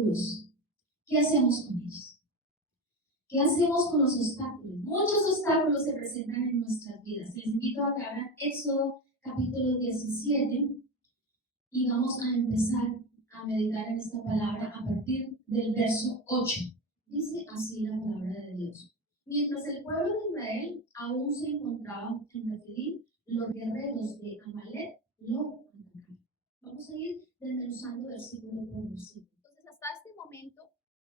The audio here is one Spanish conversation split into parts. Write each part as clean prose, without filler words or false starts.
obstáculos, ¿qué hacemos con ellos? ¿Qué hacemos con los obstáculos? Muchos obstáculos se presentan en nuestras vidas. Les invito a que abran Éxodo capítulo 17 y vamos a empezar a meditar en esta palabra a partir del verso 8. Dice así la palabra de Dios. Mientras el pueblo de Israel aún se encontraba en Refidim, los guerreros de Amalek lo atacaron. Vamos a ir desmenuzando versículo por versículo. Entonces, hasta este momento,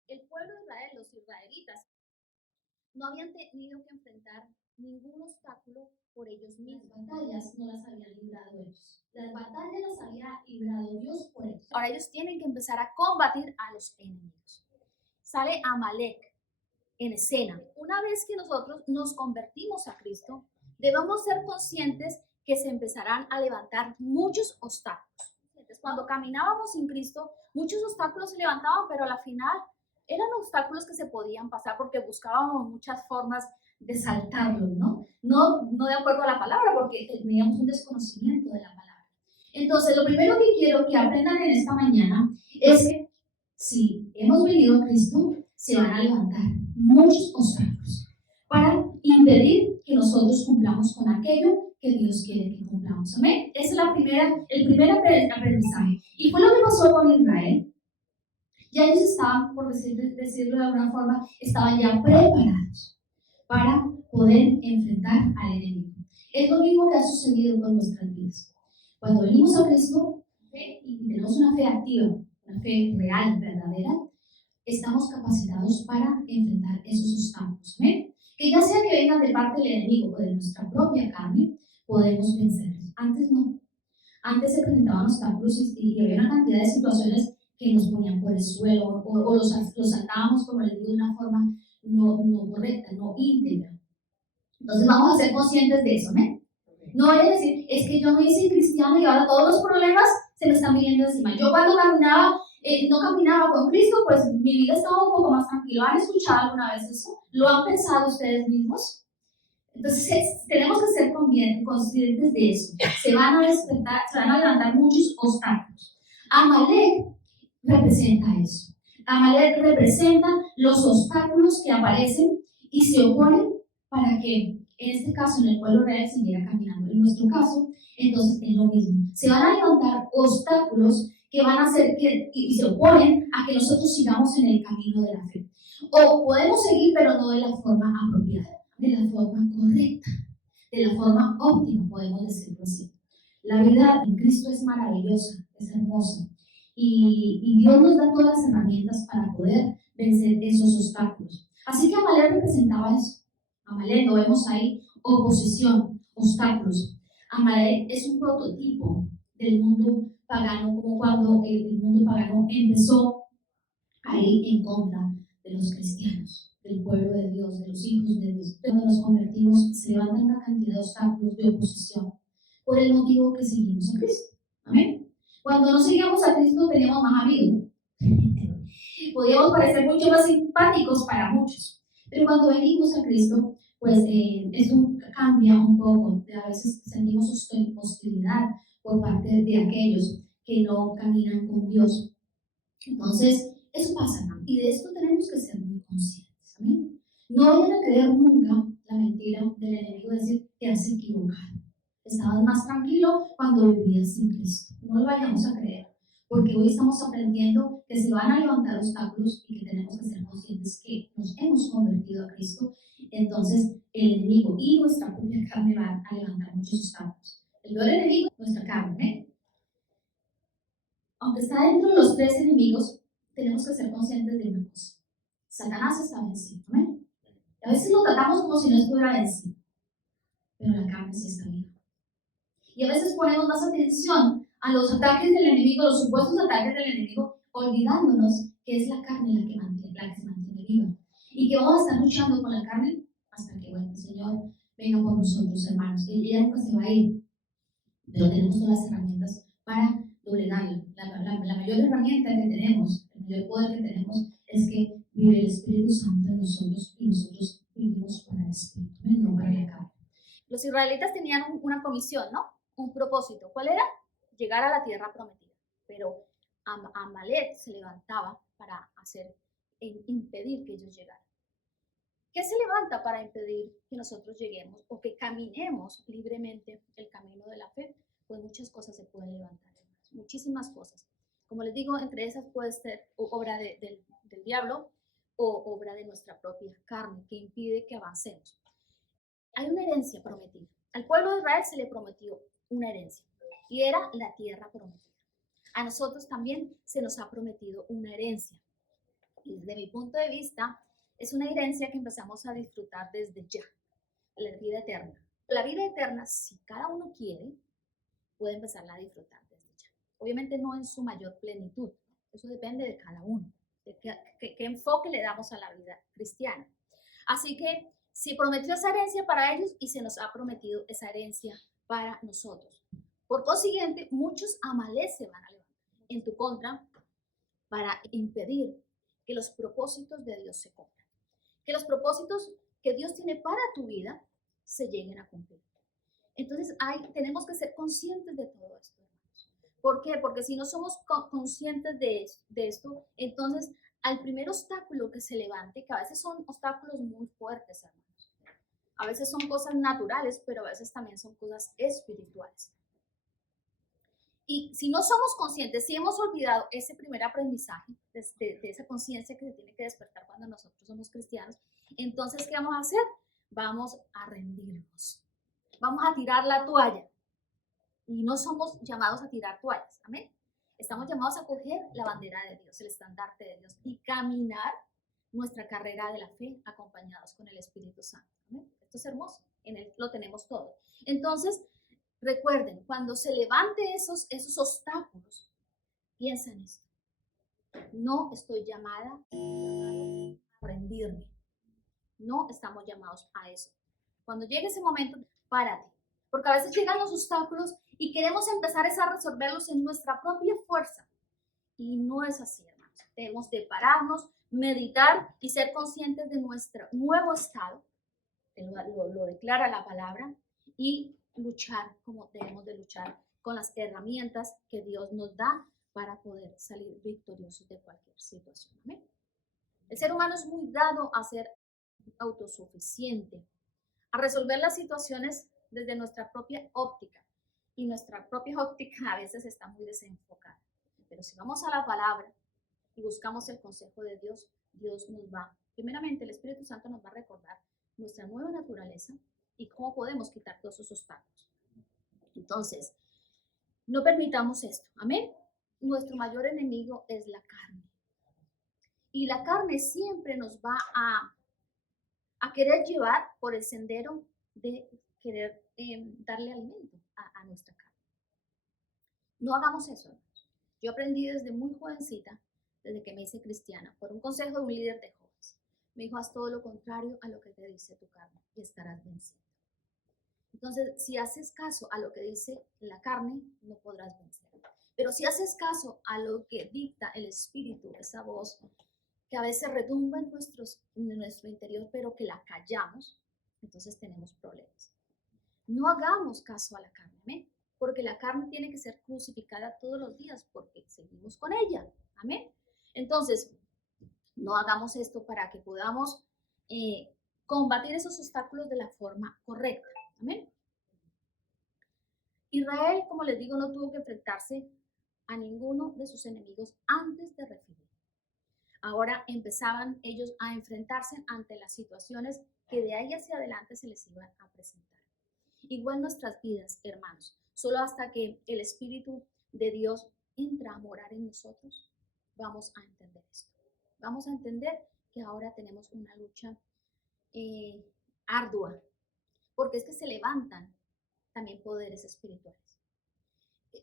el pueblo de Israel, los israelitas, no habían tenido que enfrentar ningún obstáculo por ellos mismos. Las batallas no las habían librado ellos. Las batallas las había librado Dios por ellos. Ahora ellos tienen que empezar a combatir a los enemigos. Sale Amalek en escena. Una vez que nosotros nos convertimos a Cristo, debemos ser conscientes que se empezarán a levantar muchos obstáculos. Cuando caminábamos sin Cristo, muchos obstáculos se levantaban, pero al final eran obstáculos que se podían pasar porque buscábamos muchas formas de saltarlos, ¿no? No de acuerdo a la palabra, porque teníamos un desconocimiento de la palabra. Entonces, lo primero que quiero que aprendan en esta mañana es que si hemos venido a Cristo, se van a levantar muchos obstáculos para impedir que nosotros cumplamos con aquello que Dios quiere que cumplamos. ¿Amén? Ese es el primer aprendizaje. Y fue lo que pasó con Israel. Ya ellos estaban, por decirlo de alguna forma, estaban ya preparados para poder enfrentar al enemigo. Es lo mismo que ha sucedido con nuestras vidas. Cuando venimos a Cristo y tenemos una fe activa, una fe real, verdadera, estamos capacitados para enfrentar esos obstáculos. ¿Amén? Que ya sea que vengan de parte del enemigo o de nuestra propia carne, podemos vencerlos. Antes no. Antes se presentaban obstáculos y había una cantidad de situaciones que nos ponían por el suelo o los saltábamos, como les digo, de una forma no correcta, no íntegra. Entonces vamos a ser conscientes de eso, ¿eh? No vayan a decir, es que yo me hice cristiano y ahora todos los problemas se me están viniendo encima. Yo cuando no caminaba con Cristo, pues mi vida estaba un poco más tranquila. ¿Han escuchado alguna vez eso? ¿Lo han pensado ustedes mismos? Entonces tenemos que ser conscientes de eso. Se van a despertar, se van a levantar muchos obstáculos. Amalek representa eso. Amalek representa los obstáculos que aparecen y se oponen para que, en este caso, en el pueblo real siguiera caminando. En nuestro caso, entonces es lo mismo. Se van a levantar obstáculos que van a hacer y se oponen a que nosotros sigamos en el camino de la fe. O podemos seguir, pero no de la forma apropiada, de la forma correcta, de la forma óptima, podemos decirlo así. La vida en Cristo es maravillosa, es hermosa. Y Dios nos da todas las herramientas para poder vencer esos obstáculos. Así que Amalek representaba eso. Amalek, lo vemos ahí, oposición, obstáculos. Amalek es un prototipo del mundo pagano, como cuando el mundo pagano empezó a ir en contra de los cristianos, del pueblo de Dios, de los hijos de Dios. Cuando nos convertimos, se levantan una cantidad de obstáculos de oposición por el motivo que seguimos a Cristo. Amén. Cuando no seguíamos a Cristo, teníamos más amigos. Podíamos parecer mucho más simpáticos para muchos. Pero cuando venimos a Cristo, pues eso cambia un poco. A veces sentimos hostilidad por parte de aquellos que no caminan con Dios. Entonces, eso pasa, ¿no? Y de esto tenemos que ser muy conscientes. ¿Amén? No vayan a creer nunca la mentira del enemigo de decir te has equivocado. Estabas más tranquilo cuando vivías sin Cristo. No lo vayamos a creer, porque hoy estamos aprendiendo que se van a levantar obstáculos y que tenemos que ser conscientes que nos hemos convertido a Cristo. Entonces, el enemigo y nuestra propia carne van a levantar muchos obstáculos. El peor enemigo es nuestra carne, ¿eh? Aunque está dentro de los tres enemigos, tenemos que ser conscientes de una cosa. Satanás está vencido, ¿amén? A veces lo tratamos como si no estuviera vencido, pero la carne sí está viva. Y a veces ponemos más atención a los ataques del enemigo, los supuestos ataques del enemigo, olvidándonos que es la carne la que se mantiene viva. Y que vamos a estar luchando con la carne hasta que, bueno, el Señor venga por nosotros, hermanos. Ella nunca se va a ir, pero tenemos todas las herramientas para doblegarla. La mayor herramienta que tenemos, el mayor poder que tenemos, es que vive el Espíritu Santo en nosotros y nosotros vivimos para el Espíritu, no para la carne. Los israelitas tenían una comisión, ¿no? Un propósito. ¿Cuál era? Llegar a la tierra prometida. Pero Amalek se levantaba para impedir que ellos llegaran. ¿Qué se levanta para impedir que nosotros lleguemos o que caminemos libremente el camino de la fe? Pues muchas cosas se pueden levantar, hermanos, muchísimas cosas. Como les digo, entre esas puede ser obra del diablo o obra de nuestra propia carne que impide que avancemos. Hay una herencia prometida. Al pueblo de Israel se le prometió una herencia y era la tierra prometida. A nosotros también se nos ha prometido una herencia. Y desde mi punto de vista, es una herencia que empezamos a disfrutar desde ya, la vida eterna. La vida eterna, si cada uno quiere, puede empezarla a disfrutar desde ya. Obviamente no en su mayor plenitud, eso depende de cada uno, de qué enfoque le damos a la vida cristiana. Así que se prometió esa herencia para ellos y se nos ha prometido esa herencia para nosotros. Por consiguiente, muchos Amalek se van a levantar en tu contra para impedir que los propósitos de Dios se cumplan, que los propósitos que Dios tiene para tu vida se lleguen a cumplir. Entonces tenemos que ser conscientes de todo esto, hermanos. ¿Por qué? Porque si no somos conscientes de esto, entonces al primer obstáculo que se levante, que a veces son obstáculos muy fuertes, hermanos, a veces son cosas naturales, pero a veces también son cosas espirituales. Y si no somos conscientes, si hemos olvidado ese primer aprendizaje, de esa conciencia que se tiene que despertar cuando nosotros somos cristianos, entonces, ¿qué vamos a hacer? Vamos a rendirnos. Vamos a tirar la toalla. Y no somos llamados a tirar toallas. Amén. Estamos llamados a coger la bandera de Dios, el estandarte de Dios y caminar nuestra carrera de la fe acompañados con el Espíritu Santo. Amén. Esto es hermoso. En Él lo tenemos todo. Entonces, recuerden, cuando se levante esos obstáculos, piensa en esto. No estoy llamada a rendirme. No estamos llamados a eso. Cuando llegue ese momento, párate. Porque a veces llegan los obstáculos y queremos empezar a resolverlos en nuestra propia fuerza. Y no es así, hermanos. Debemos de pararnos, meditar y ser conscientes de nuestro nuevo estado. Lo declara la palabra. Y luchar como debemos de luchar con las herramientas que Dios nos da para poder salir victoriosos de cualquier situación. ¿Amén? El ser humano es muy dado a ser autosuficiente, a resolver las situaciones desde nuestra propia óptica. Y nuestra propia óptica a veces está muy desenfocada. Pero si vamos a la palabra y buscamos el consejo de Dios, Dios nos va, primeramente el Espíritu Santo nos va a recordar nuestra nueva naturaleza y cómo podemos quitar todos esos obstáculos. Entonces, no permitamos esto. Amén. Nuestro mayor enemigo es la carne. Y la carne siempre nos va a querer llevar por el sendero de querer darle alimento a nuestra carne. No hagamos eso, hermanos. Yo aprendí desde muy jovencita, desde que me hice cristiana, por un consejo de un líder de jóvenes. Me dijo, haz todo lo contrario a lo que te dice tu carne y estarás vencido. Entonces, si haces caso a lo que dice la carne, no podrás vencer. Pero si haces caso a lo que dicta el Espíritu, esa voz que a veces retumba en nuestro interior, pero que la callamos, entonces tenemos problemas. No hagamos caso a la carne, ¿amén? Porque la carne tiene que ser crucificada todos los días porque seguimos con ella, ¿amén? Entonces, no hagamos esto para que podamos combatir esos obstáculos de la forma correcta. Amén. Israel, como les digo, no tuvo que enfrentarse a ninguno de sus enemigos antes de recibir. Ahora empezaban ellos a enfrentarse ante las situaciones que de ahí hacia adelante se les iban a presentar. Igual nuestras vidas, hermanos, solo hasta que el Espíritu de Dios entra a morar en nosotros, vamos a entender esto. Vamos a entender que ahora tenemos una lucha ardua, porque es que se levantan también poderes espirituales.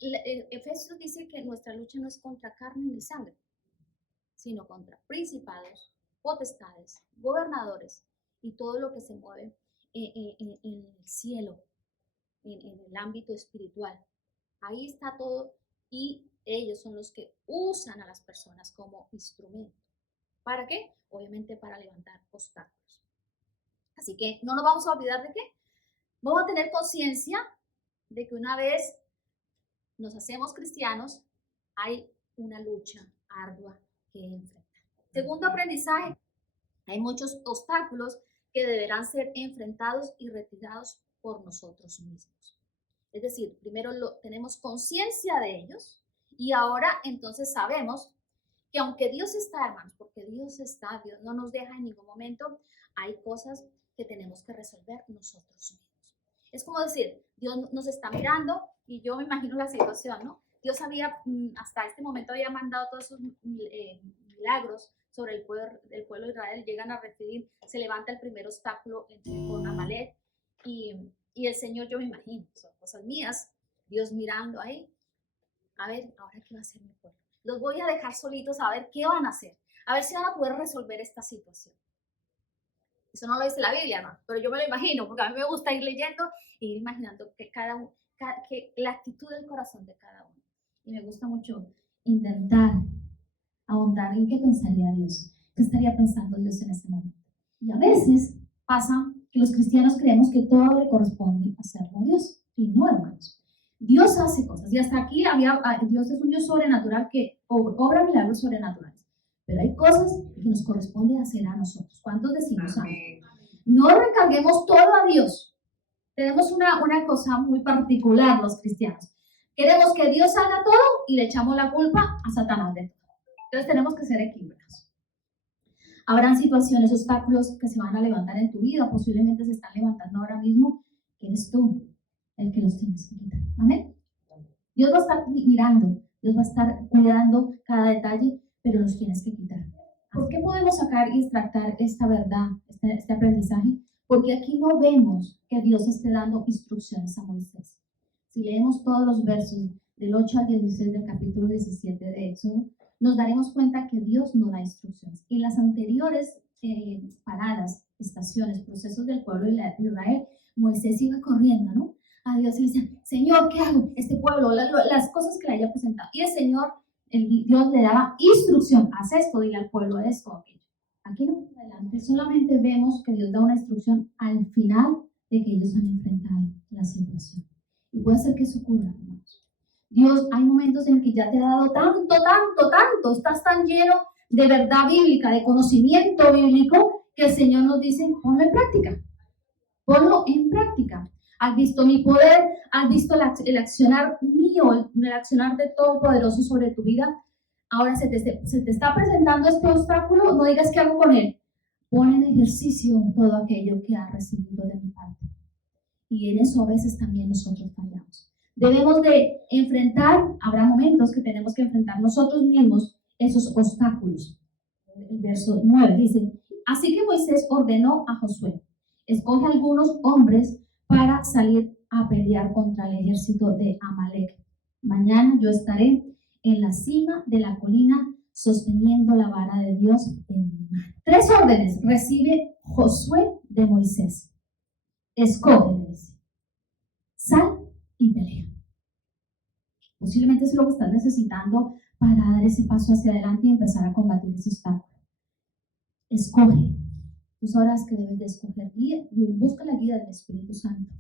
Efesios dice que nuestra lucha no es contra carne ni sangre, sino contra principados, potestades, gobernadores y todo lo que se mueve en el cielo, en el ámbito espiritual. Ahí está todo y ellos son los que usan a las personas como instrumento. ¿Para qué? Obviamente para levantar obstáculos. Así que no nos vamos a olvidar de qué. Vamos a tener conciencia de que una vez nos hacemos cristianos, hay una lucha ardua que enfrentar. Segundo aprendizaje, hay muchos obstáculos que deberán ser enfrentados y retirados por nosotros mismos. Es decir, primero tenemos conciencia de ellos y ahora entonces sabemos que aunque Dios está, hermanos, porque Dios está, Dios no nos deja en ningún momento, hay cosas que tenemos que resolver nosotros mismos. Es como decir, Dios nos está mirando y yo me imagino la situación, ¿no? Dios hasta este momento había mandado todos esos milagros sobre el pueblo de Israel, llegan a recibir, se levanta el primer obstáculo con Amalek y el Señor, yo me imagino, son cosas mías, Dios mirando ahí, a ver, ahora qué va a hacer mi pueblo. Los voy a dejar solitos a ver qué van a hacer, a ver si van a poder resolver esta situación. Eso no lo dice la Biblia, ¿no? Pero yo me lo imagino, porque a mí me gusta ir leyendo e ir imaginando que la actitud del corazón de cada uno. Y me gusta mucho intentar ahondar en qué pensaría Dios, qué estaría pensando Dios en ese momento. Y a veces pasa que los cristianos creemos que todo le corresponde hacerlo a Dios. Y no, hermanos. Dios hace cosas. Y hasta aquí Dios es un Dios sobrenatural que obra milagros sobrenaturales. Pero hay cosas que nos corresponde hacer a nosotros. ¿Cuántos decimos amén? No recarguemos todo a Dios. Tenemos una cosa muy particular los cristianos. Queremos que Dios haga todo y le echamos la culpa a Satanás de todo. Entonces tenemos que ser equilibrados. Habrán situaciones, obstáculos que se van a levantar en tu vida, posiblemente se están levantando ahora mismo, que eres tú el que los tienes que quitar. ¿Amén? Dios va a estar mirando, Dios va a estar cuidando cada detalle, pero los tienes que quitar. ¿Por qué podemos sacar y extractar esta verdad, este aprendizaje? Porque aquí no vemos que Dios esté dando instrucciones a Moisés. Si leemos todos los versos del 8 al 16 del capítulo 17 de Éxodo, nos daremos cuenta que Dios no da instrucciones. En las anteriores paradas, estaciones, procesos del pueblo de Israel, Moisés iba corriendo, ¿no? A Dios y le decía, Señor, ¿qué hago? Este pueblo, las cosas que le haya presentado. Y el Señor, Dios le daba instrucción, haz esto, dile al pueblo esto, aquello. Aquí no, adelante, solamente vemos que Dios da una instrucción al final de que ellos han enfrentado la situación. Y puede ser que eso ocurra, hermanos. Dios, hay momentos en que ya te ha dado tanto, estás tan lleno de verdad bíblica, de conocimiento bíblico, que el Señor nos dice, ponlo en práctica. Ponlo en práctica. Has visto mi poder, has visto el accionar mío, el accionar de Todopoderoso sobre tu vida. Ahora se te está presentando este obstáculo, no digas qué hago con él. Pon en ejercicio todo aquello que has recibido de mi parte. Y en eso a veces también nosotros fallamos. Debemos de enfrentar, habrá momentos que tenemos que enfrentar nosotros mismos esos obstáculos. El verso 9 dice, así que Moisés ordenó a Josué, escoge algunos hombres para salir a pelear contra el ejército de Amalek. Mañana yo estaré en la cima de la colina sosteniendo la vara de Dios en mi mano. 3 órdenes recibe Josué de Moisés. Escoge, dice, sal y pelea. Posiblemente es lo que estás necesitando para dar ese paso hacia adelante y empezar a combatir ese obstáculo. Escoge. Tú sabrás que debes de escoger. Busca la guía del Espíritu Santo.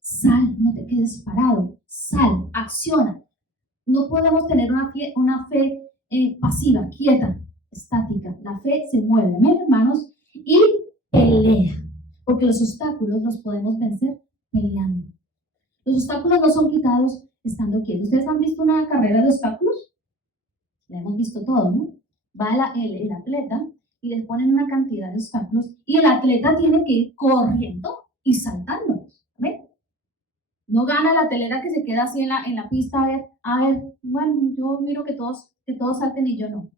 Sal, no te quedes parado. Sal, acciona. No podemos tener una fe pasiva, quieta, estática. La fe se mueve, amén, hermanos, y pelea. Porque los obstáculos los podemos vencer peleando. Los obstáculos no son quitados estando quietos. ¿Ustedes han visto una carrera de obstáculos? La hemos visto todo, ¿no? Va el atleta y les ponen una cantidad de obstáculos y el atleta tiene que ir corriendo y saltándolos. ¿Ven? No gana la telera que se queda así en la pista a ver, bueno, yo miro que todos salten y yo no.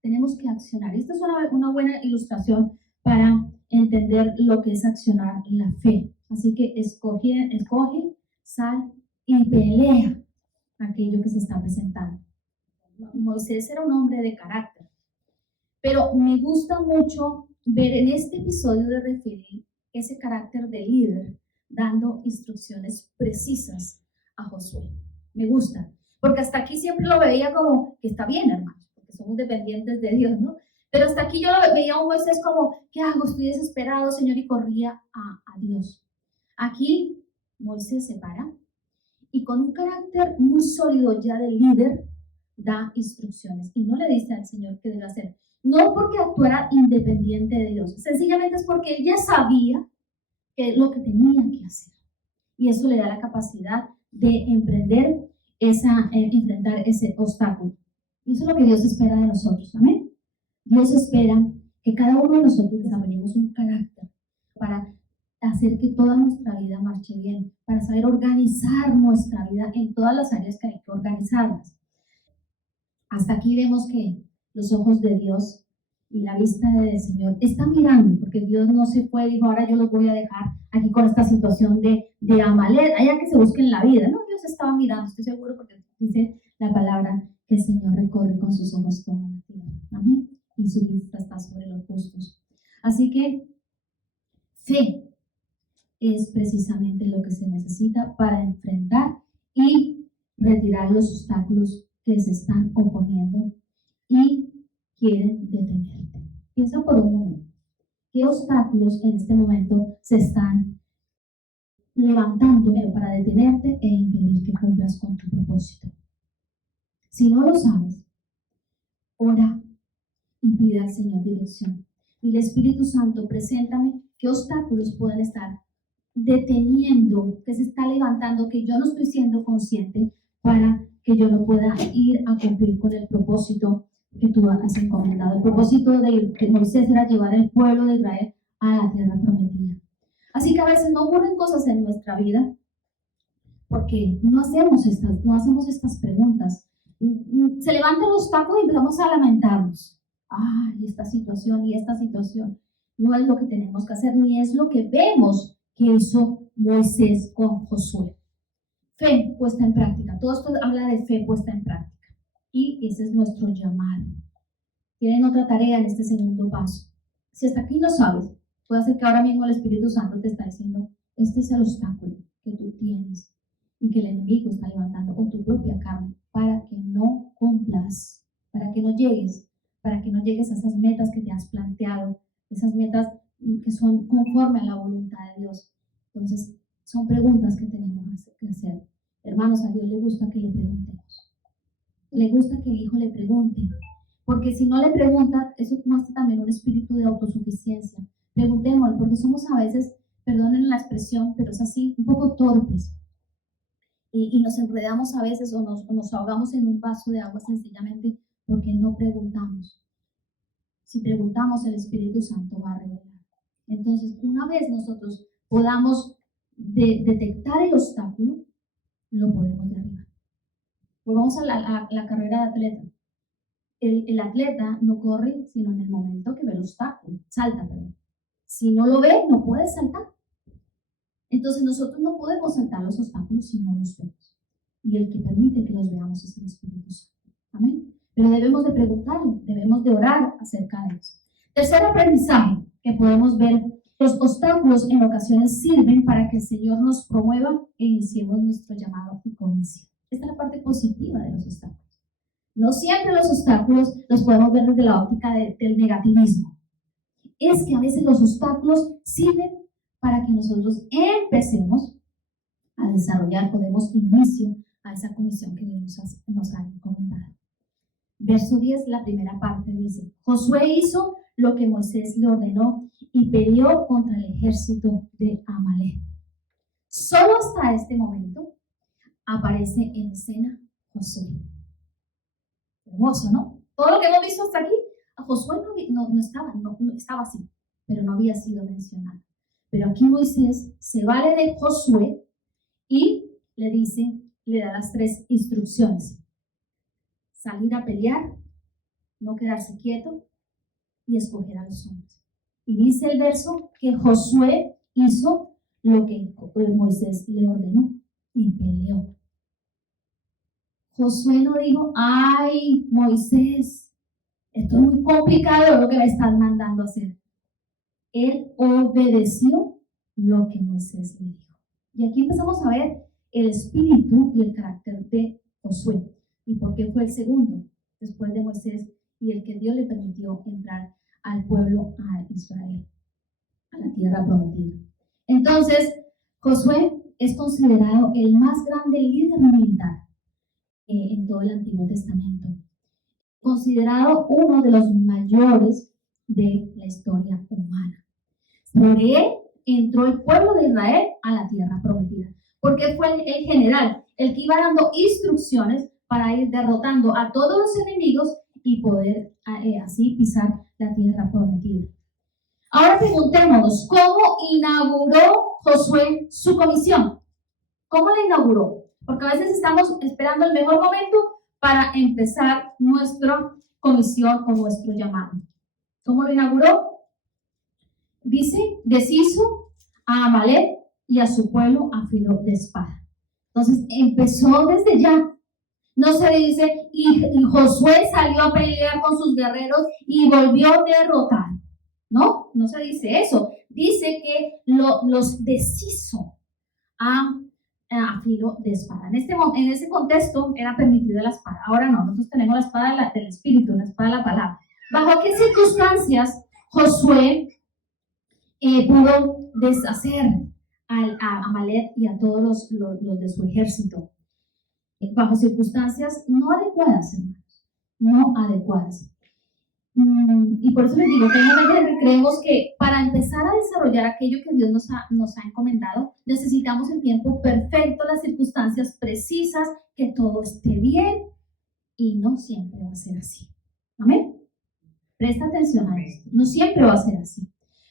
Tenemos que accionar. Esta es una buena ilustración para entender lo que es accionar la fe. Así que escoge, sal y pelea aquello que se está presentando. Moisés era un hombre de carácter, pero me gusta mucho ver en este episodio de Refilim ese carácter de líder dando instrucciones precisas a Josué. Me gusta, porque hasta aquí siempre lo veía como que está bien, hermanos, porque somos dependientes de Dios, ¿no? Pero hasta aquí yo lo veía a un Moisés como, ¿qué hago? Estoy desesperado, Señor, y corría a Dios. Aquí Moisés se para y con un carácter muy sólido ya de líder da instrucciones y no le dice al Señor qué debe hacer. No porque actuara independiente de Dios, sencillamente es porque él ya sabía qué es lo que tenía que hacer. Y eso le da la capacidad de enfrentar ese obstáculo. Y eso es lo que Dios espera de nosotros, ¿amén? Dios espera que cada uno de nosotros desarrollemos un carácter para hacer que toda nuestra vida marche bien, para saber organizar nuestra vida en todas las áreas que hay que organizarlas. Hasta aquí vemos que los ojos de Dios y la vista del Señor están mirando, porque Dios no se fue y dijo, ahora yo los voy a dejar aquí con esta situación de Amalek, allá que se busquen la vida. No, Dios estaba mirando, estoy seguro, porque dice la palabra que el Señor recorre con sus ojos toda la tierra. Amén. Y su vista está sobre los justos. Así que fe es precisamente lo que se necesita para enfrentar y retirar los obstáculos que se están oponiendo y quieren detenerte. Piensa por un momento, ¿qué obstáculos en este momento se están levantando para detenerte e impedir que cumplas con tu propósito? Si no lo sabes, ora y pide al Señor dirección. Dile, Espíritu Santo, preséntame qué obstáculos pueden estar deteniendo, que se está levantando, que yo no estoy siendo consciente para que yo no pueda ir a cumplir con el propósito que tú has encomendado. El propósito de Moisés era llevar el pueblo de Israel a la tierra prometida. Así que a veces no ocurren cosas en nuestra vida porque no hacemos estas preguntas. Se levanta el obstáculo y empezamos a lamentarnos. Ay, esta situación y esta situación. No es lo que tenemos que hacer, ni es lo que vemos que hizo Moisés con Josué. Fe puesta en práctica. Todo esto habla de fe puesta en práctica. Y ese es nuestro llamado. Tienen otra tarea en este segundo paso. Si hasta aquí no sabes, puede ser que ahora mismo el Espíritu Santo te está diciendo, este es el obstáculo que tú tienes y que el enemigo está levantando, o tu propia carne, para que no cumplas, para que no llegues a esas metas que te has planteado, esas metas que son conforme a la voluntad de Dios. Entonces, son preguntas que tenemos que hacer. Hermanos, a Dios le gusta que le preguntemos. Le gusta que el hijo le pregunte. Porque si no le pregunta, eso muestra también un espíritu de autosuficiencia. Preguntémosle, porque somos a veces, perdonen la expresión, pero es así, un poco torpes. Y nos enredamos a veces o nos ahogamos en un vaso de agua sencillamente porque no preguntamos. Si preguntamos, el Espíritu Santo va a revelar. Entonces, una vez nosotros podamos detectar el obstáculo, lo podemos derribar. Volvamos a la carrera de atleta. El atleta no corre sino en el momento que ve el obstáculo. Salta, perdón. Si no lo ve, no puede saltar. Entonces, nosotros no podemos saltar los obstáculos si no los vemos. Y el que permite que los veamos es el Espíritu Santo. Amén. Pero debemos de preguntar, debemos de orar acerca de eso. Tercer aprendizaje que podemos ver, los obstáculos en ocasiones sirven para que el Señor nos promueva e iniciemos nuestro llamado y comisión. Esta es la parte positiva de los obstáculos. No siempre los obstáculos los podemos ver desde la óptica del negativismo. Es que a veces los obstáculos sirven para que nosotros empecemos a desarrollar o demos inicio a esa comisión que Dios nos ha encomendado. Verso 10, la primera parte dice, Josué hizo lo que Moisés le ordenó y peleó contra el ejército de Amalek. Solo hasta este momento aparece en escena Josué. Hermoso, ¿no? Todo lo que hemos visto hasta aquí, a Josué no estaba así, pero no había sido mencionado. Pero aquí Moisés se vale de Josué y le da las 3 instrucciones. Salir a pelear, no quedarse quieto y escoger a los hombres. Y dice el verso que Josué hizo lo que Moisés le ordenó y peleó. Josué no dijo, ay, Moisés, esto es muy complicado lo que me están mandando a hacer. Él obedeció lo que Moisés le dijo. Y aquí empezamos a ver el espíritu y el carácter de Josué. ¿Y por qué fue el segundo después de Moisés y el que Dios le permitió entrar al pueblo, a Israel, a la tierra prometida? Entonces, Josué es considerado el más grande líder militar en todo el Antiguo Testamento. considerado uno de los mayores de la historia humana. Por él entró el pueblo de Israel a la tierra prometida, porque fue el general, el que iba dando instrucciones para ir derrotando a todos los enemigos y poder así pisar la tierra prometida. Ahora preguntémonos, ¿cómo inauguró Josué su comisión? ¿Cómo la inauguró? Porque a veces estamos esperando el mejor momento para empezar nuestra comisión o nuestro llamado. ¿Cómo lo inauguró? Dice, deshizo a Amalek y a su pueblo a filo de espada. Entonces empezó desde ya. No se dice, y Josué salió a pelear con sus guerreros y volvió derrotado. No, no se dice eso. Dice que los deshizo a filo de espada. En ese contexto era permitida la espada. Ahora no, nosotros tenemos la espada del Espíritu, la espada de la palabra. ¿Bajo qué circunstancias Josué pudo deshacer a Amalek y a todos los de su ejército? Bajo circunstancias no adecuadas, hermanos, no adecuadas. Y por eso les digo que hay momentos en que creemos que para empezar a desarrollar aquello que Dios nos ha encomendado, necesitamos el tiempo perfecto, las circunstancias precisas, que todo esté bien, y no siempre va a ser así. ¿Amén? Presta atención a esto, no siempre va a ser así.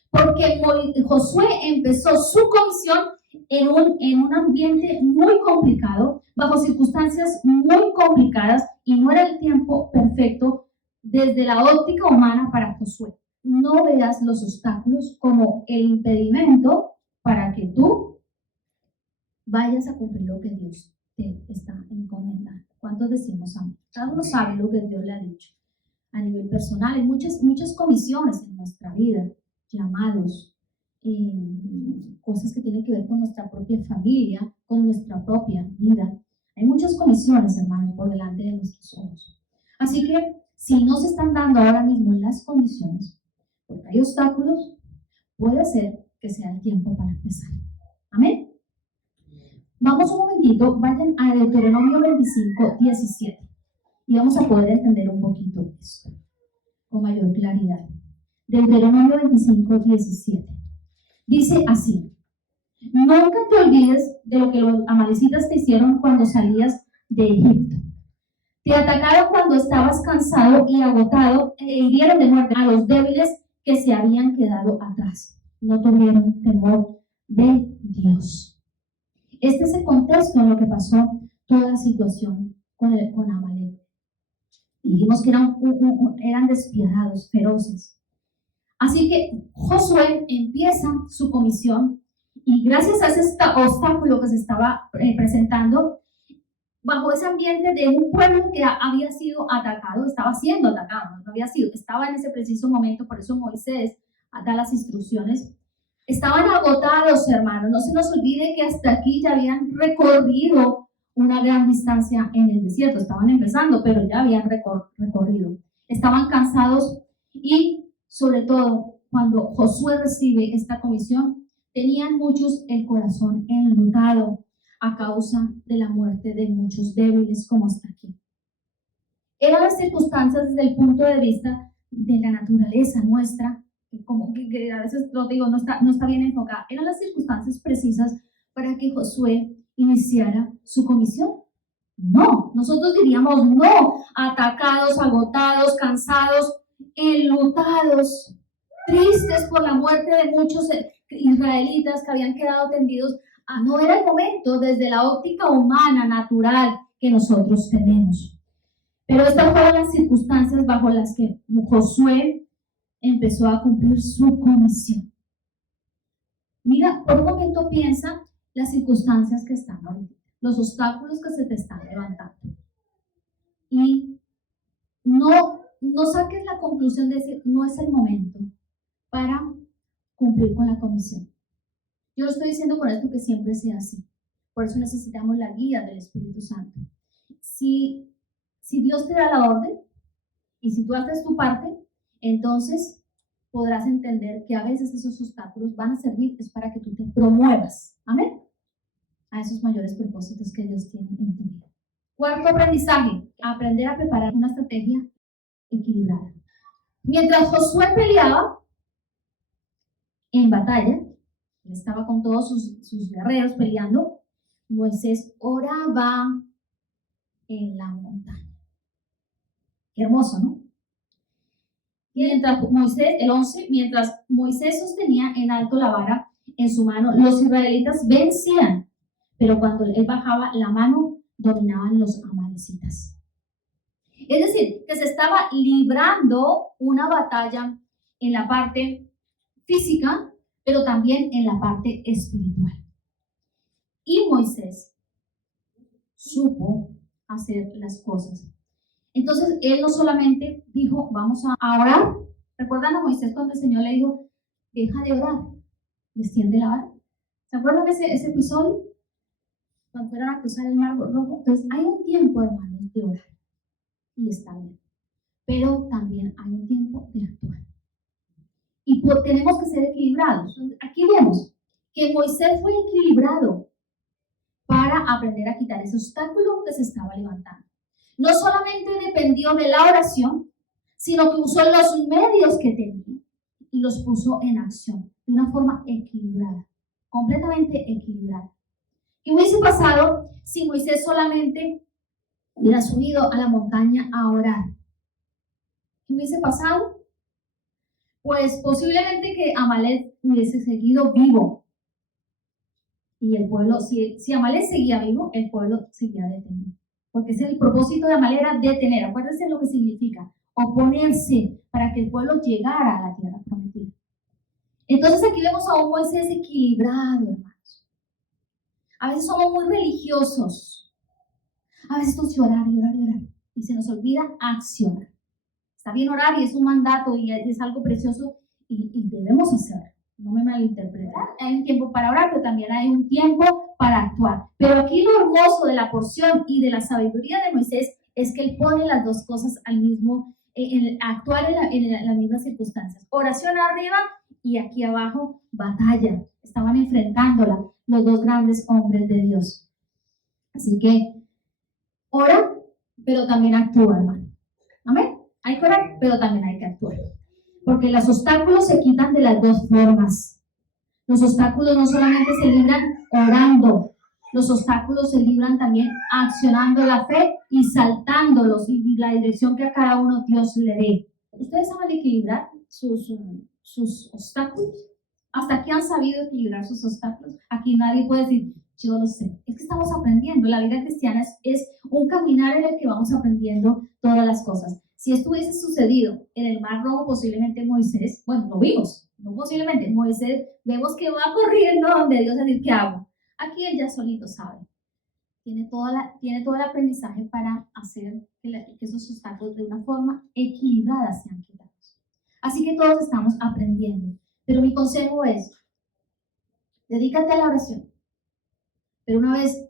Porque Josué empezó su comisión en un ambiente muy complicado, bajo circunstancias muy complicadas, y no era el tiempo perfecto desde la óptica humana para Josué. No veas los obstáculos como el impedimento para que tú vayas a cumplir lo que Dios te está encomendando. ¿Cuántos decimos amén? Cada uno sabe lo que Dios le ha dicho. A nivel personal, hay muchas comisiones en nuestra vida, llamados, cosas que tienen que ver con nuestra propia familia, con nuestra propia vida. Hay muchas comisiones, hermanos, por delante de nuestros ojos. Así que, si no se están dando ahora mismo las condiciones, porque hay obstáculos, puede ser que sea el tiempo para empezar. Amén. Vamos un momentito, vayan a Deuteronomio 25, 17, y vamos a poder entender un poquito esto con mayor claridad. Deuteronomio 25, 17. Dice así: nunca te olvides de lo que los amalecitas te hicieron cuando salías de Egipto. Te atacaron cuando estabas cansado y agotado e hirieron de muerte a los débiles que se habían quedado atrás. No tuvieron temor de Dios. Este es el contexto en lo que pasó toda la situación con Amalek. Dijimos que eran despiadados, feroces. Así que Josué empieza su comisión, y gracias a ese obstáculo que se estaba presentando, bajo ese ambiente de un pueblo que había sido atacado, estaba siendo atacado, no había sido, estaba en ese preciso momento, por eso Moisés da las instrucciones. Estaban agotados, hermanos, no se nos olvide que hasta aquí ya habían recorrido una gran distancia en el desierto, estaban empezando, pero ya habían recorrido. Estaban cansados y, sobre todo, cuando Josué recibe esta comisión, tenían muchos el corazón enlutado a causa de la muerte de muchos débiles, como hasta aquí. Eran las circunstancias desde el punto de vista de la naturaleza nuestra, como que a veces lo digo, no está bien enfocada. Eran las circunstancias precisas para que Josué iniciara su comisión. No, nosotros diríamos no, atacados, agotados, cansados, enlutados, tristes por la muerte de muchos israelitas que habían quedado tendidos. No era el momento desde la óptica humana, natural, que nosotros tenemos. Pero estas fueron las circunstancias bajo las que Josué empezó a cumplir su comisión. Mira, por un momento piensa las circunstancias que están ahorita, los obstáculos que se te están levantando. Y no saques la conclusión de decir, no es el momento para cumplir con la comisión. Yo lo estoy diciendo con esto que siempre sea así. Por eso necesitamos la guía del Espíritu Santo. Si Dios te da la orden y si tú haces tu parte, entonces podrás entender que a veces esos obstáculos van a servir es para que tú te promuevas. Amén. A esos mayores propósitos que Dios tiene en tu vida. Cuarto aprendizaje: aprender a preparar una estrategia equilibrada. Mientras Josué peleaba en batalla, él estaba con todos sus guerreros peleando, Moisés oraba en la montaña. Qué hermoso, ¿no? Mientras Moisés sostenía en alto la vara en su mano, los israelitas vencían, pero cuando él bajaba la mano, dominaban los amalecitas. Es decir, que se estaba librando una batalla en la parte física, pero también en la parte espiritual. Y Moisés supo hacer las cosas. Entonces, él no solamente dijo, vamos a orar. ¿Recuerdan a Moisés cuando el Señor le dijo, deja de orar y extiende la vara? ¿Se acuerdan de ese episodio? Cuando fueron a cruzar el mar rojo. Entonces, hay un tiempo, hermanos, de orar. Y está bien. Pero también hay un tiempo de actuar. Y tenemos que ser equilibrados. Aquí vemos que Moisés fue equilibrado para aprender a quitar ese obstáculo que se estaba levantando. No solamente dependió de la oración, sino que usó los medios que tenía y los puso en acción de una forma equilibrada, completamente equilibrada. ¿Qué hubiese pasado si Moisés solamente hubiera subido a la montaña a orar? ¿Qué hubiese pasado? Pues posiblemente que Amalek hubiese seguido vivo. Y el pueblo, si Amalek seguía vivo, el pueblo seguía detenido. Porque ese es el propósito de Amalek, era detener. Acuérdense lo que significa, oponerse para que el pueblo llegara a la tierra prometida. Entonces aquí vemos a un Moisés equilibrado, hermanos. A veces somos muy religiosos. A veces tenemos que orar y orar y orar. Y se nos olvida accionar. Está bien orar y es un mandato y es algo precioso y debemos hacerlo. No me malinterpreten. Hay un tiempo para orar, pero también hay un tiempo para actuar. Pero aquí lo hermoso de la porción y de la sabiduría de Moisés es que él pone las dos cosas al mismo, actuar en las mismas circunstancias. Oración arriba y aquí abajo batalla. Estaban enfrentándola los dos grandes hombres de Dios. Así que ora, pero también actúa, hermano. Amén. Hay que orar, pero también hay que actuar. Porque los obstáculos se quitan de las dos formas. Los obstáculos no solamente se libran orando, los obstáculos se libran también accionando la fe y saltándolos y la dirección que a cada uno Dios le dé. ¿Ustedes saben equilibrar sus obstáculos? ¿Hasta aquí han sabido equilibrar sus obstáculos? Aquí nadie puede decir, yo lo sé. Es que estamos aprendiendo. La vida cristiana es un caminar en el que vamos aprendiendo todas las cosas. Si esto hubiese sucedido en el Mar Rojo, posiblemente Moisés, bueno, lo vimos, no posiblemente, Moisés, vemos que va corriendo donde Dios a decir, ¿qué hago? Aquí él ya solito sabe. Tiene todo el aprendizaje para hacer que esos obstáculos de una forma equilibrada sean quitados. Así que todos estamos aprendiendo. Pero mi consejo es, dedícate a la oración. Pero una vez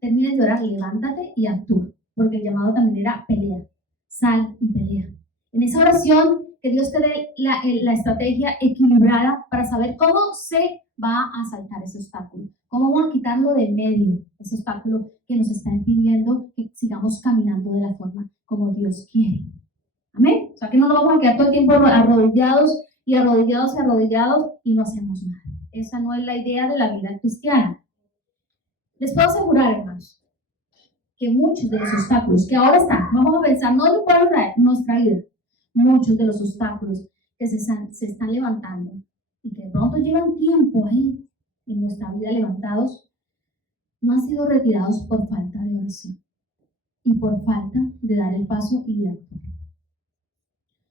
termines de orar, levántate y actúa. Porque el llamado también era pelea. Sal y pelea. En esa oración, que Dios te dé la estrategia equilibrada para saber cómo se va a saltar ese obstáculo. Cómo vamos a quitarlo de medio, ese obstáculo que nos está impidiendo que sigamos caminando de la forma como Dios quiere. Amén. O sea, que no nos vamos a quedar todo el tiempo arrodillados y no hacemos nada. Esa no es la idea de la vida cristiana. Les puedo asegurar, hermanos, que muchos de los obstáculos que ahora están, vamos a pensar, no en el pueblo de nuestra vida, muchos de los obstáculos que se están levantando y que de pronto llevan tiempo ahí en nuestra vida levantados, no han sido retirados por falta de oración y por falta de dar el paso y de actuar.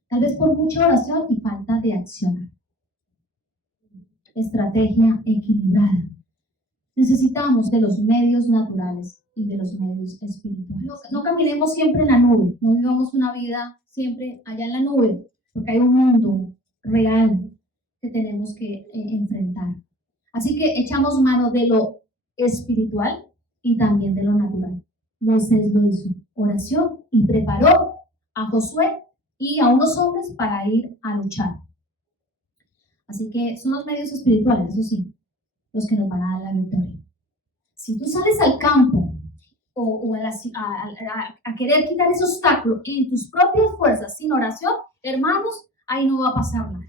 Tal vez por mucha oración y falta de accionar. Estrategia equilibrada. Necesitamos de los medios naturales y de los medios espirituales. No caminemos siempre en la nube, no vivamos una vida siempre allá en la nube, porque hay un mundo real que tenemos que enfrentar. Así que echamos mano de lo espiritual y también de lo natural. Moisés lo hizo, oración, y preparó a Josué y a unos hombres para ir a luchar. Así que son los medios espirituales, eso sí, los que nos van a dar la victoria. Si tú sales al campo o a querer quitar ese obstáculo en tus propias fuerzas sin oración, hermanos, ahí no va a pasar nada.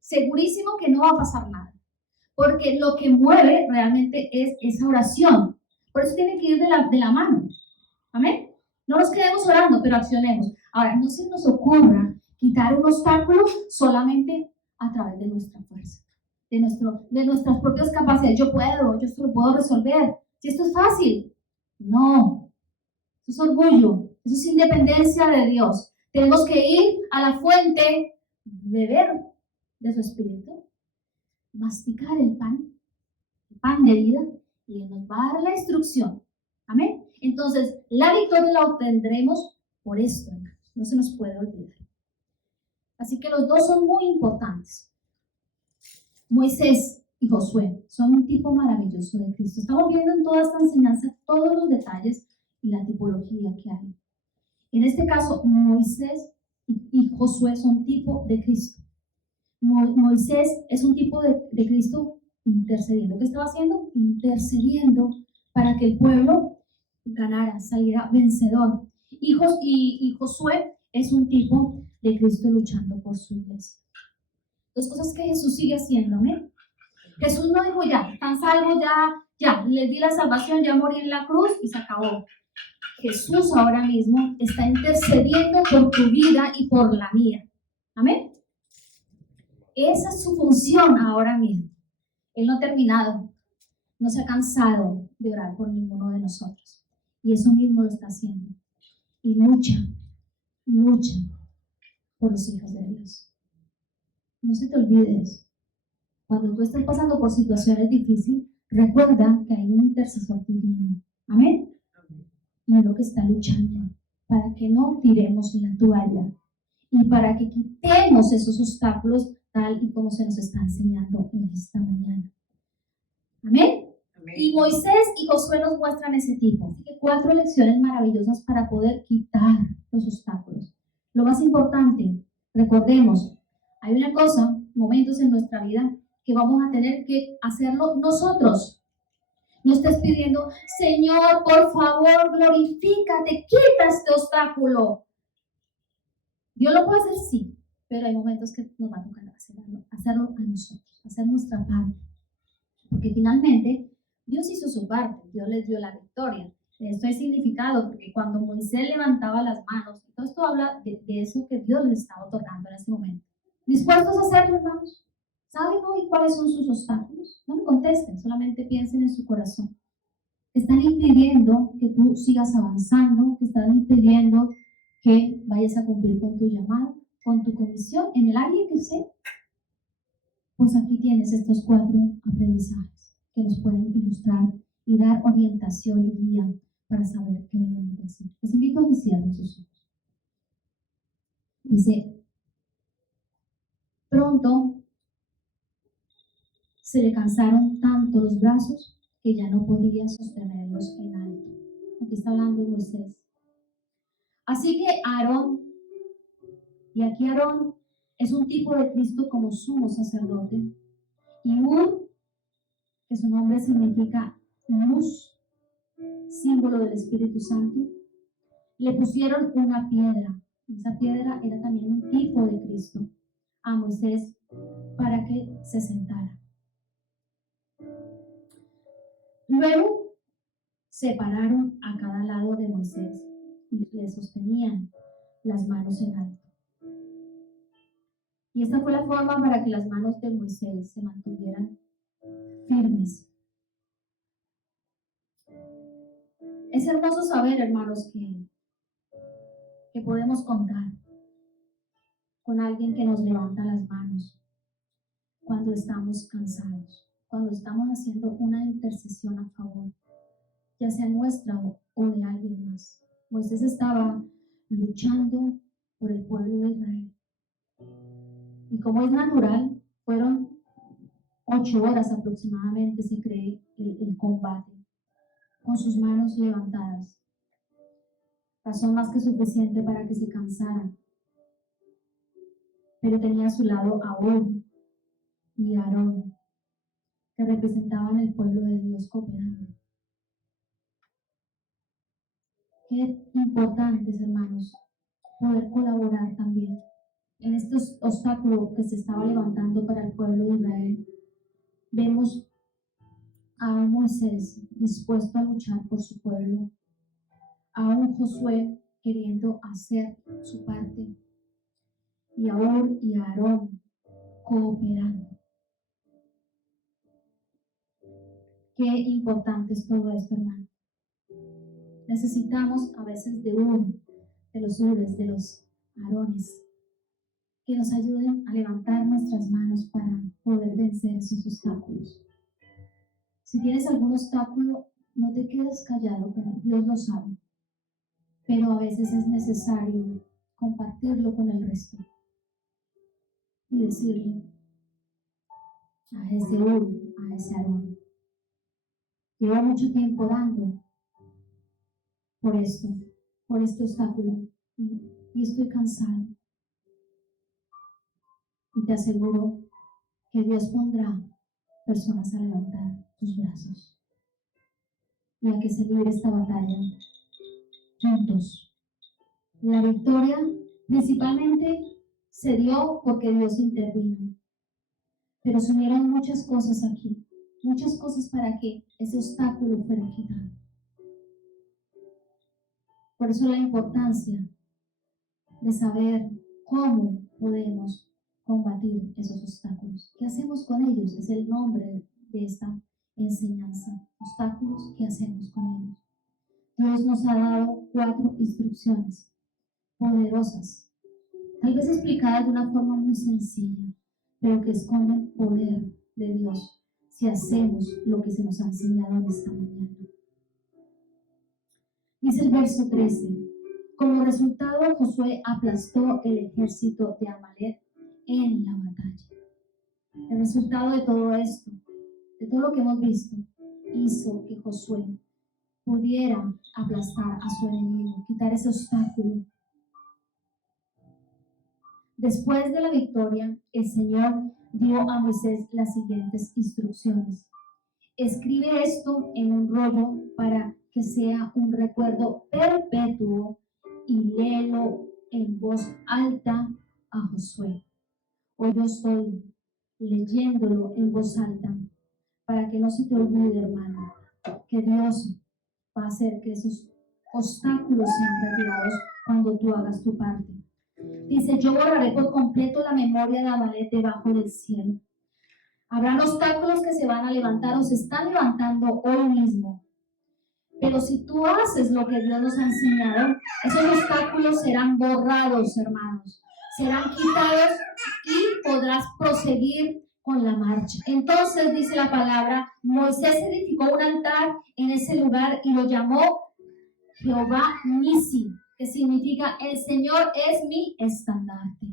Segurísimo que no va a pasar nada. Porque lo que mueve realmente es esa oración. Por eso tiene que ir de la mano. Amén. No nos quedemos orando, pero accionemos. Ahora, no se nos ocurra quitar un obstáculo solamente a través de nuestra fuerza, de nuestras propias capacidades. Yo esto lo puedo resolver. Si esto es fácil. No. Eso es orgullo. Eso es independencia de Dios. Tenemos que ir a la fuente, beber de su espíritu, masticar el pan de vida, y Él nos va a dar la instrucción. Amén. Entonces, la victoria la obtendremos por esto, hermanos. No se nos puede olvidar. Así que los dos son muy importantes. Moisés y Josué son un tipo maravilloso de Cristo. Estamos viendo en toda esta enseñanza todos los detalles y la tipología que hay. En este caso, Moisés y Josué son tipo de Cristo. Moisés es un tipo de Cristo intercediendo. ¿Qué estaba haciendo? Intercediendo para que el pueblo ganara, saliera vencedor. Y Josué es un tipo de Cristo luchando por su iglesia. Dos cosas que Jesús sigue haciendo, ¿amén? Jesús no dijo ya, están salvos, ya, les di la salvación, ya morí en la cruz y se acabó. Jesús ahora mismo está intercediendo por tu vida y por la mía. ¿Amén? Esa es su función ahora mismo. Él no ha terminado, no se ha cansado de orar por ninguno de nosotros. Y eso mismo lo está haciendo. Y lucha por los hijos de Dios. No se te olvides, cuando tú estés pasando por situaciones difíciles, recuerda que hay un intercesor divino. Amén. Y es lo que está luchando para que no tiremos la toalla y para que quitemos esos obstáculos tal y como se nos está enseñando en esta mañana. Amén. Amén. Y Moisés y Josué nos muestran ese tipo. Así que 4 lecciones maravillosas para poder quitar los obstáculos. Lo más importante, recordemos, hay una cosa, momentos en nuestra vida que vamos a tener que hacerlo nosotros. No estés pidiendo, Señor, por favor, glorifícate, quita este obstáculo. Dios lo puede hacer, sí, pero hay momentos que nos va a tocar hacerlo a nosotros, hacer nuestra parte. Porque finalmente Dios hizo su parte, Dios les dio la victoria. Esto es significado porque cuando Moisés levantaba las manos, todo esto habla de eso que Dios les estaba otorgando en ese momento. ¿Dispuestos a hacerlo, hermanos? ¿Saben hoy cuáles son sus obstáculos? No me contesten, solamente piensen en su corazón. Están impidiendo que tú sigas avanzando, que están impidiendo que vayas a cumplir con tu llamado, con tu comisión, en el área que sea. Pues aquí tienes estos 4 aprendizajes que nos pueden ilustrar y dar orientación y guía para saber qué debemos hacer. Les invito a que cierren sus ojos. Dice, pronto se le cansaron tanto los brazos que ya no podía sostenerlos en alto. Aquí está hablando de Moisés. Así que Aarón, y aquí Aarón es un tipo de Cristo como sumo sacerdote, y Ur, que su nombre significa luz, símbolo del Espíritu Santo, le pusieron una piedra. Esa piedra era también un tipo de Cristo a Moisés para que se sentara. Luego separaron a cada lado de Moisés y le sostenían las manos en alto. Y esta fue la forma para que las manos de Moisés se mantuvieran firmes. Es hermoso saber, hermanos, que podemos contar con alguien que nos levanta las manos cuando estamos cansados, cuando estamos haciendo una intercesión a favor, ya sea nuestra o de alguien más. Moisés estaba luchando por el pueblo de Israel. Y como es natural, fueron 8 horas aproximadamente, se cree, el combate, con sus manos levantadas. Razón más que suficiente para que se cansaran. Pero tenía a su lado a Hur y Aarón, que representaban el pueblo de Dios cooperando. Qué importantes, hermanos, poder colaborar también en este obstáculo que se estaba levantando para el pueblo de Israel. Vemos a un Moisés dispuesto a luchar por su pueblo, a un Josué queriendo hacer su parte, y a Hur y a Aarón cooperando. Qué importante es todo esto, hermano. Necesitamos a veces de los Hures, de los Aarones, que nos ayuden a levantar nuestras manos para poder vencer esos obstáculos. Si tienes algún obstáculo, no te quedes callado, pero Dios lo sabe. Pero a veces es necesario compartirlo con el resto y decirle a ese a ese Aarón: llevo mucho tiempo dando por esto, por este obstáculo, y estoy cansado. Y te aseguro que Dios pondrá personas a levantar tus brazos y a que se libre esta batalla juntos. La victoria principalmente se dio porque Dios intervino, pero se unieron muchas cosas aquí, muchas cosas para que ese obstáculo fuera quitado. Por eso la importancia de saber cómo podemos combatir esos obstáculos. ¿Qué hacemos con ellos? Es el nombre de esta enseñanza. Obstáculos, ¿qué hacemos con ellos? Dios nos ha dado 4 instrucciones poderosas, tal vez explicadas de una forma muy sencilla, pero que esconden poder de Dios si hacemos lo que se nos ha enseñado en esta mañana. Dice el verso 13: como resultado, Josué aplastó el ejército de Amalek en la batalla. El resultado de todo esto, de todo lo que hemos visto, hizo que Josué pudiera aplastar a su enemigo, quitar ese obstáculo. Después de la victoria, el Señor dio a Moisés las siguientes instrucciones: escribe esto en un rollo para que sea un recuerdo perpetuo y léelo en voz alta a Josué. Hoy yo estoy leyéndolo en voz alta para que no se te olvide, hermano, que Dios va a hacer que esos obstáculos sean retirados cuando tú hagas tu parte. Dice: yo borraré por completo la memoria de Amalek debajo del cielo. Habrán obstáculos que se van a levantar o se están levantando hoy mismo. Pero si tú haces lo que Dios nos ha enseñado, esos obstáculos serán borrados, hermanos. Serán quitados y podrás proseguir con la marcha. Entonces dice la palabra: Moisés edificó un altar en ese lugar y lo llamó Jehová Nisi, que significa el Señor es mi estandarte.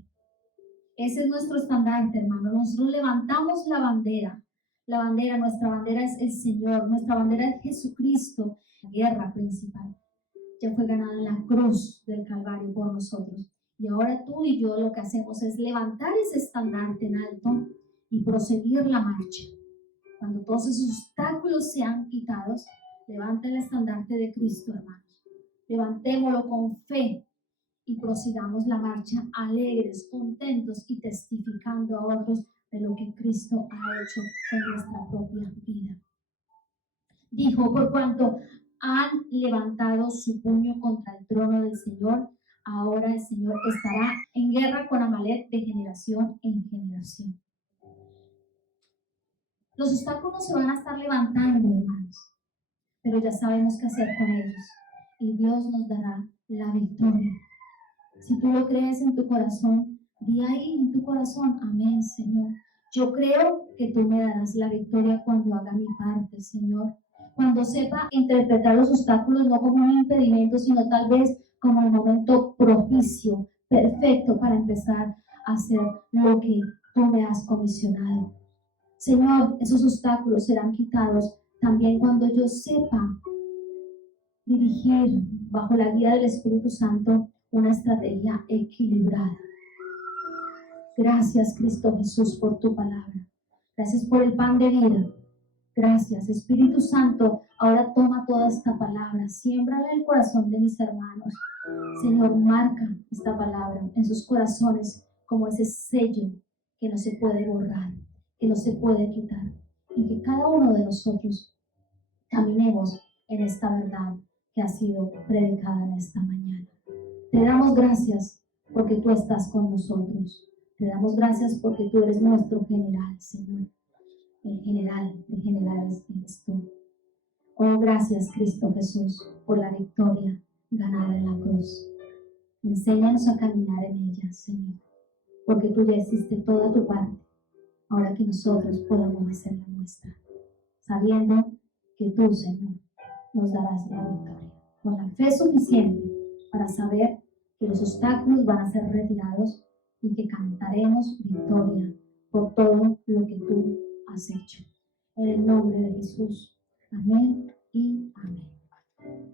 Ese es nuestro estandarte, hermano. Nosotros levantamos la bandera. Nuestra bandera es el Señor, nuestra bandera es Jesucristo. La guerra principal ya fue ganada en la cruz del Calvario por nosotros. Y ahora tú y yo lo que hacemos es levantar ese estandarte en alto y proseguir la marcha. Cuando todos esos obstáculos sean quitados, levanta el estandarte de Cristo, hermanos. Levantémoslo con fe y prosigamos la marcha alegres, contentos y testificando a otros de lo que Cristo ha hecho en nuestra propia vida. Dijo: por cuanto han levantado su puño contra el trono del Señor, ahora el Señor estará en guerra con Amalek de generación en generación. Los obstáculos se van a estar levantando, hermanos, pero ya sabemos qué hacer con ellos y Dios nos dará la victoria. Si tú lo crees en tu corazón, di ahí en tu corazón: amén, Señor. Yo creo que tú me darás la victoria cuando haga mi parte, Señor. Cuando sepa interpretar los obstáculos no como un impedimento, sino tal vez como el momento propicio, perfecto para empezar a hacer lo que tú me has comisionado. Señor, esos obstáculos serán quitados también cuando yo sepa dirigir bajo la guía del Espíritu Santo una estrategia equilibrada. Gracias, Cristo Jesús, por tu palabra. Gracias por el pan de vida. Gracias, Espíritu Santo. Ahora toma toda esta palabra, siémbrala en el corazón de mis hermanos. Señor, marca esta palabra en sus corazones como ese sello que no se puede borrar, que no se puede quitar. Y que cada uno de nosotros caminemos en esta verdad que ha sido predicada en esta mañana. Te damos gracias porque tú estás con nosotros. Te damos gracias porque tú eres nuestro general, Señor. El general de generales eres tú. Oh, gracias, Cristo Jesús, por la victoria ganada en la cruz. Enséñanos a caminar en ella, Señor, porque tú ya hiciste toda tu parte. Ahora que nosotros podamos hacer la nuestra, sabiendo que tú, Señor, nos darás la victoria. Con la fe suficiente para saber que los obstáculos van a ser retirados y que cantaremos victoria por todo lo que tú has hecho. En el nombre de Jesús. Amén y amén.